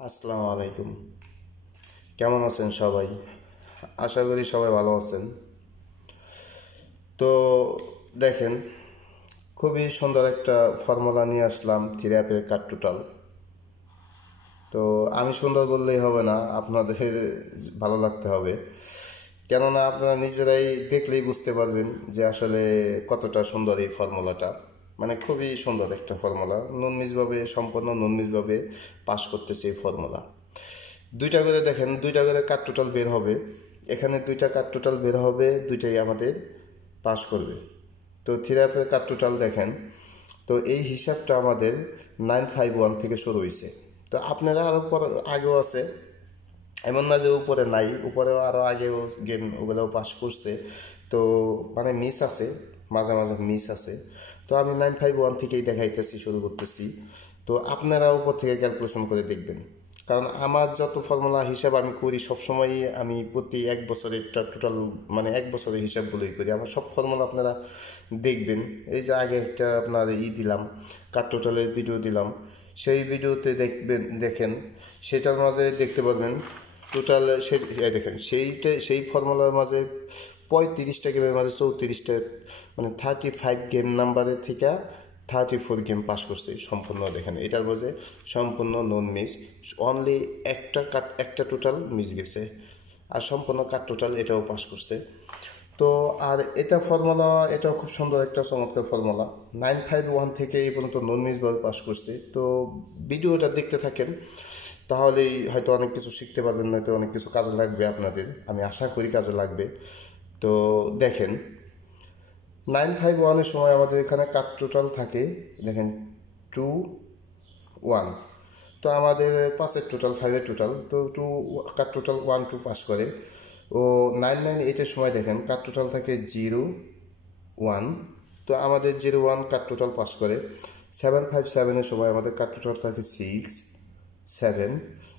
আসসালামু আলাইকুম। কেমন আছেন সবাই? আশা করি সবাই ভালো আছেন। তো দেখেন, খুবই সুন্দর একটা ফর্মুলা নিয়ে আসলাম থ্রি অ্যাপের কাট টোটাল। তো আমি সুন্দর বললেই হবে না, আপনাদের ভালো লাগতে হবে। কেননা আপনারা নিজেরাই দেখলেই বুঝতে পারবেন যে আসলে কতটা সুন্দর এই ফর্মুলাটা। মানে খুবই সুন্দর একটা ফর্মুলা, সম্পূর্ণ ননমিজভাবে পাস করতেছে এই ফর্মুলা। দুইটা করে দেখেন, দুইটা করে কাট টোটাল বের হবে। এখানে দুইটা কাট টোটাল বের হবে, দুইটাই আমাদের পাস করবে। তো থ্রি অ্যাপের কাট টোটাল দেখেন, তো এই হিসাবটা আমাদের 951 থেকে শুরু হয়েছে। তো আপনারা আরও আগেও আছে, এমন না যে উপরে নাই, উপরেও আরও আগেও গেম ওগুলোও পাস করছে। তো মানে মিস আছে, মাঝে মাঝে মিস আছে। তো আমি 951 থেকেই দেখাইতেছি, শুরু করতেছি। তো আপনারা উপর থেকে ক্যালকুলেশন করে দেখবেন, কারণ আমার যত ফর্মুলা হিসাব আমি করি সবসময়ই আমি প্রতি এক বছরের টোটাল, মানে এক বছরের হিসাবগুলোই করি। আমার সব ফর্মুলা আপনারা দেখবেন। এই যে আগে একটা আপনার দিলাম, কাট টোটালের ভিডিও দিলাম, সেই ভিডিওতে দেখেন, সেটার মাঝে দেখতে পারবেন টোটাল। দেখেন সেই ফর্মুলার মাঝে 35টা গেমের মাঝে 34টা, মানে 35 গেম নাম্বারের থেকে 34 গেম পাস করছে সম্পূর্ণ। দেখেন এটার মাঝে সম্পূর্ণ নন মিস, অনলি একটা টোটাল মিস গেছে, আর সম্পূর্ণ কাট টোটাল এটাও পাস করছে। তো আর এটাও খুব সুন্দর একটা চমৎকার ফর্মুলা। 951 থেকে এই পর্যন্ত নন মিসভাবে পাস করছে। তো ভিডিওটা দেখতে থাকেন, তাহলেই হয়তো অনেক কিছু শিখতে পারবেন, নয়তো অনেক কিছু কাজে লাগবে আপনাদের, আমি আশা করি কাজে লাগবে। তো দেখেন, 951-এর সময় আমাদের এখানে কাট টোটাল থাকে, দেখেন 2 1। তো আমাদের 5-এর টোটাল, 5-এর টোটাল, তো কাট টোটাল 1 2 পাস করে। ও 998-এর সময় দেখেন কাট টোটাল থাকে 0 1। তো আমাদের 0 1 কাট টোটাল পাস করে। 757-এর সময় আমাদের কাট টোটাল থাকে 6 7।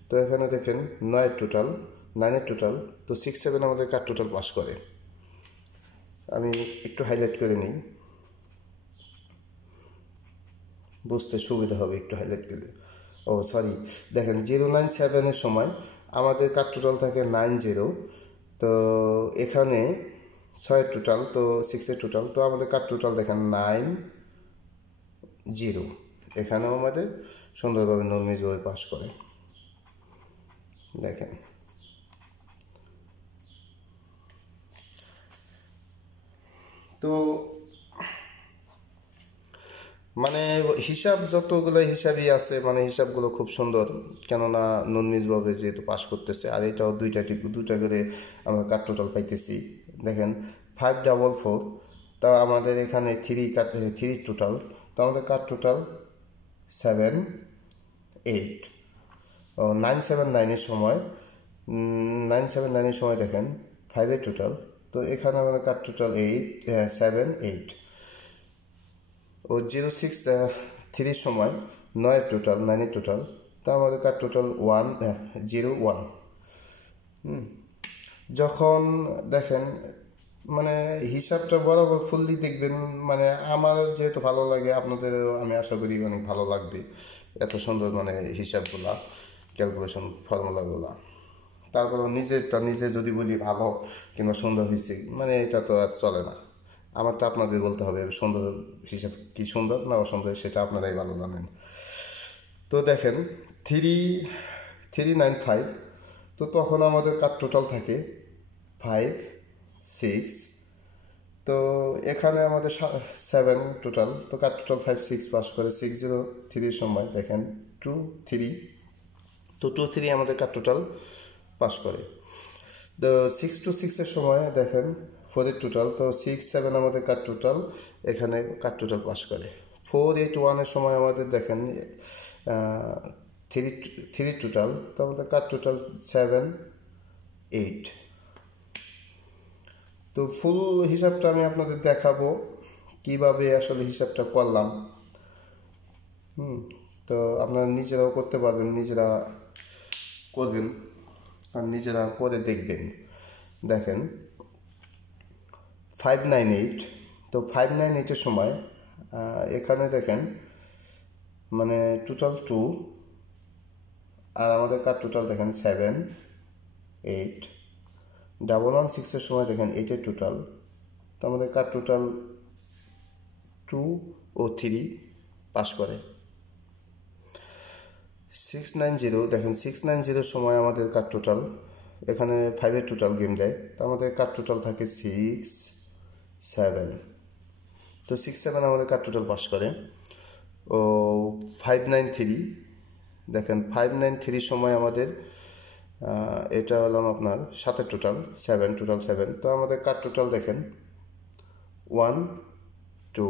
তো এখানে দেখেন 9-এর টোটাল, 9-এর টোটাল, তো 6 7 আমাদের কাট টোটাল পাস করে। আমি একটু হাইলাইট করে নিই, বুঝতে সুবিধা হবে একটু হাইলাইট করলে। ও সরি, দেখেন 097-এর সময় আমাদের কাট টোটাল থাকে 90। তো এখানে 6-এর টোটাল, তো 6-এর টোটাল, তো আমাদের কাট টোটাল দেখেন 90। এখানেও আমাদের সুন্দরভাবে নর্মিজভাবে পাস করে। দেখেন, তো মানে যতগুলো হিসাবই আছে, মানে হিসাবগুলো খুব সুন্দর, কেননা ননমিজভাবে যেহেতু পাস করতেছে। আর এটাও দুইটা করে আমরা কাট টোটাল পাইতেছি। দেখেন 544, তা আমাদের এখানে থ্রি টোটাল, তো আমাদের কাট টোটাল 7 8। ও 979-এর সময় দেখেন 5-এর টোটাল, তো এখানে আমাদের কাট টোটাল 7 8। ও 06 3-র সময় 9-এর টোটাল, 9-এর টোটাল, তো আমাদের কার টোটাল 0 1। যখন দেখেন, মানে হিসাবটা বরাবর ফুললি দেখবেন, মানে আমার যেহেতু ভালো লাগে, আপনাদেরও আমি আশা করি অনেক ভালো লাগবে। এত সুন্দর মানে হিসাবগুলা, ক্যালকুলেশন ফর্মুলাগুলা। তারপর নিজে যদি বলি ভালো কিংবা সুন্দর হয়েছে, মানে এটা তো আর চলে না। আমার তো আপনাদের বলতে হবে সুন্দর হিসাব কি সুন্দর না অসুন্দর, সেটা আপনারাই ভালো জানেন। তো দেখেন 3 3 9 5, তো তখন আমাদের কাট টোটাল থাকে 5 6। তো এখানে আমাদের 7 টোটাল, তো কাট টোটাল 5 6 পাস করে। 603-র সময় দেখেন 2 3, তো 2 3 আমাদের কাট টোটাল পাস করে। তো 6 2 6-এর সময় দেখেন 4-এর টোটাল, তো 6 7 আমাদের কাট টোটাল, এখানে কাট টোটাল পাস করে। 4 8 1-এর সময় আমাদের দেখেন থ্রি 3 টোটাল, তো আমাদের কাট টোটাল 7 8। তো ফুল হিসাবটা আমি আপনাদের দেখাবো কিভাবে আসলে হিসাবটা করলাম। তো আপনারা নিজেরাও করতে পারবেন, নিজেরা করবেন আর নিজেরা করে দেখবেন। দেখেন 598, তো 598-এর সময় এখানে দেখেন মানে টোটাল 2, আর আমাদের কার্ড টোটাল দেখেন 7, 8, 116-এর সময় দেখেন 8-এর টোটাল। তো আমাদের কার্ড টোটাল 2 ও 3 পাস করে। 690 দেখেন 690-এর সময় আমাদের কার্ড টোটাল, এখানে 5-এর টোটাল গেম দেয়, তো আমাদের কার্ড টোটাল থাকে 6, 7। তো 6, 7 আমাদের কার্ড টোটাল পাস করে। ও 593 দেখেন 593 সময় আমাদের এটা হলাম আপনার 7-এর টোটাল, 7 টোটাল 7। তো আমাদের কার্ড টোটাল দেখেন 1, 2।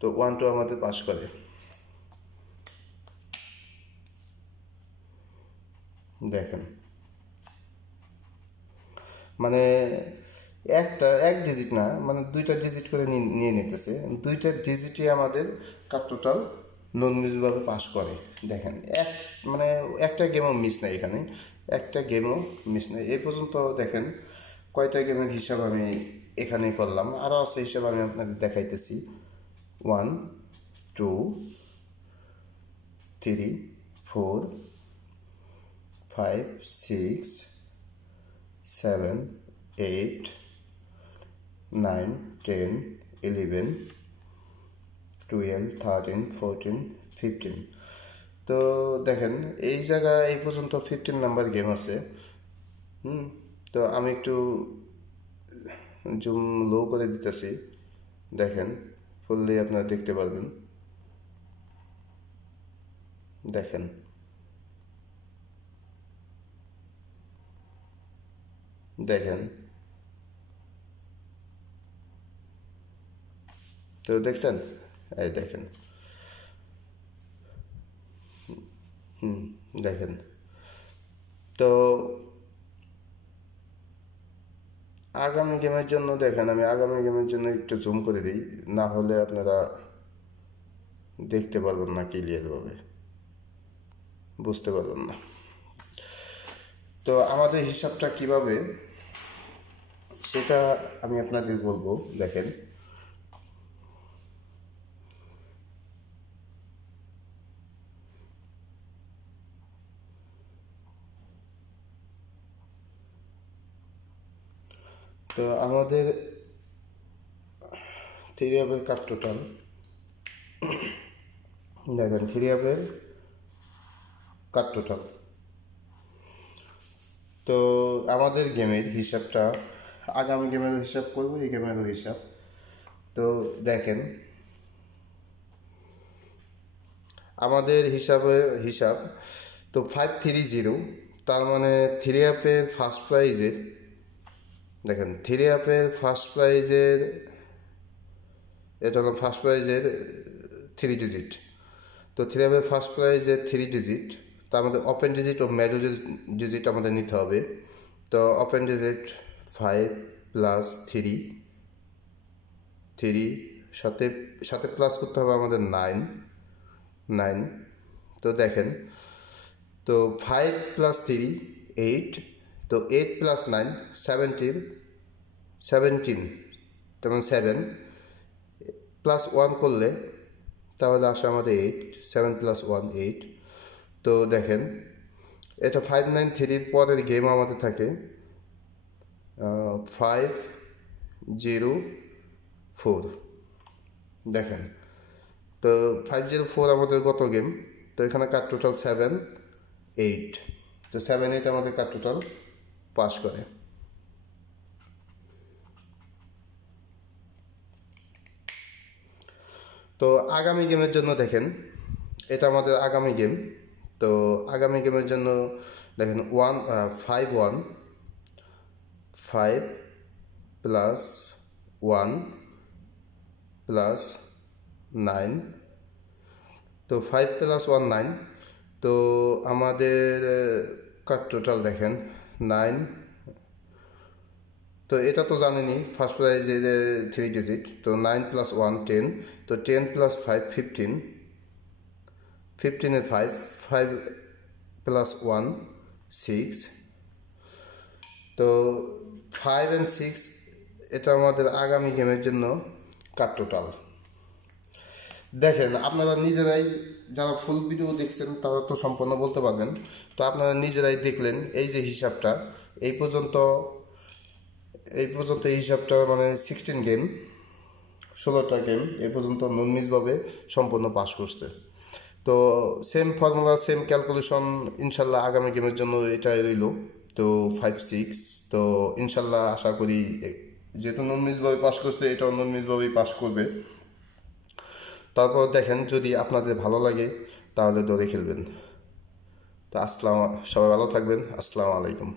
তো 1, 2 আমাদের পাস করে। দেখেন মানে এক ডিজিট না, মানে 2টা ডিজিট করে নিয়ে নিতেছে, 2টা ডিজিটই আমাদের কার্ড টোটাল নন মিসভাবে পাস করে। দেখেন মানে একটা গেমও মিস নাই, এখানে একটা গেমও মিস নাই। এই পর্যন্ত দেখেন কয়টা গেমের হিসাব আমি এখানে করলাম, আরও আছে হিসাব আমি আপনাদের দেখাইতেছি। 1, 2, 3, 4, 5, 6, 7, 8, 9, 10, 11, 12, 13, 14, 15। তো দেখেন এই জায়গায় এই পর্যন্ত 15 নাম্বার গেম আছে। তো আমি একটু জুম লো করে দিতেছি, দেখেন ফুললি আপনারা দেখতে পারবেন। দেখেন দেখেন তো দেখছেন, এই দেখেন দেখেন। তো আগামী গেমের জন্য দেখেন, আমি আগামী গেমের জন্য একটু জুম করে দিই, না হলে আপনারা দেখতে পারবেন না, ক্লিয়ারভাবে বুঝতে পারবেন না। তো আমাদের হিসাবটা কিভাবে সেটা আমি আপনাদের বলবো। দেখেন তো আমাদের 3 অ্যাপের কার্ড টোটাল দেখেন, 3 অ্যাপের কার্ড টোটাল। তো আমাদের গেমের হিসাবটা, আগামী গেমেরও হিসাব করবো, এই গেমেরও হিসাব। তো দেখেন আমাদের হিসাব তো 530, তার মানে 3 অ্যাপের ফার্স্ট প্রাইজের, দেখেন 3 অ্যাপের ফার্স্ট প্রাইজের, এটা হলো ফার্স্ট প্রাইজের 3 ডিজিট। তো 3 অ্যাপের ফার্স্ট প্রাইজের 3 ডিজিট, তার মধ্যে ওপেন ডিজিট ও মেজর ডিজিট আমাদের নিতে হবে। তো ওপেন ডিজিট 5 + 3, সাথে সাথে প্লাস করতে হবে আমাদের 9। তো দেখেন, তো 5 + 3 8, তো 8 + 9 17, তেমন 7 + 1 করলে তাহলে আসে আমাদের 8, 7 + 1 8। তো দেখেন এটা 593-র পরের গেম আমাদের থাকে 504। দেখেন তো 504 আমাদের গত গেম। তো এখানে কার্ড টোটাল 7, 8। তো 7, 8 আমাদের কার্ড টোটাল পাস করে। তো আগামী গেমের জন্য দেখেন, এটা আমাদের আগামী গেম। তো আগামী গেমের জন্য দেখেন 5 + 1 + 9। তো 5 + 1 9। তো আমাদের কার্ড টোটাল দেখেন 9। তো এটা তো জানেনই ফার্স্ট প্রাইজের 3 ডিজিট। তো 9 + 1 10, তো 10 + 5 15, 15-এর 5, 5 + 1 6। তো 5 and 6 এটা আমাদের আগামী গেমের জন্য কার্ড টোটাল। দেখেন আপনারা নিজেরাই, যারা ফুল ভিডিও দেখছেন তারা তো সম্পূর্ণ বলতে পারবেন। তো আপনারা নিজেরাই দেখলেন এই যে হিসাবটা, এই পর্যন্ত এই হিসাবটা মানে 16 গেম, 16টা গেম এই পর্যন্ত নুনমিসভাবে সম্পূর্ণ পাস করছে। তো সেম ফর্মুলা, সেম ক্যালকুলেশন ইনশাল্লাহ আগামী গেমের জন্য এটাই রইল। তো 5-6, তো ইনশাল্লাহ আশা করি যেহেতু নুনমিসভাবে পাস করছে, এটাও নুনমিসভাবেই পাস করবে। তারপর দেখেন যদি আপনাদের ভালো লাগে তাহলে দৌড়ে খেলবেন। তো সবাই ভালো থাকবেন। আসসালামু আলাইকুম।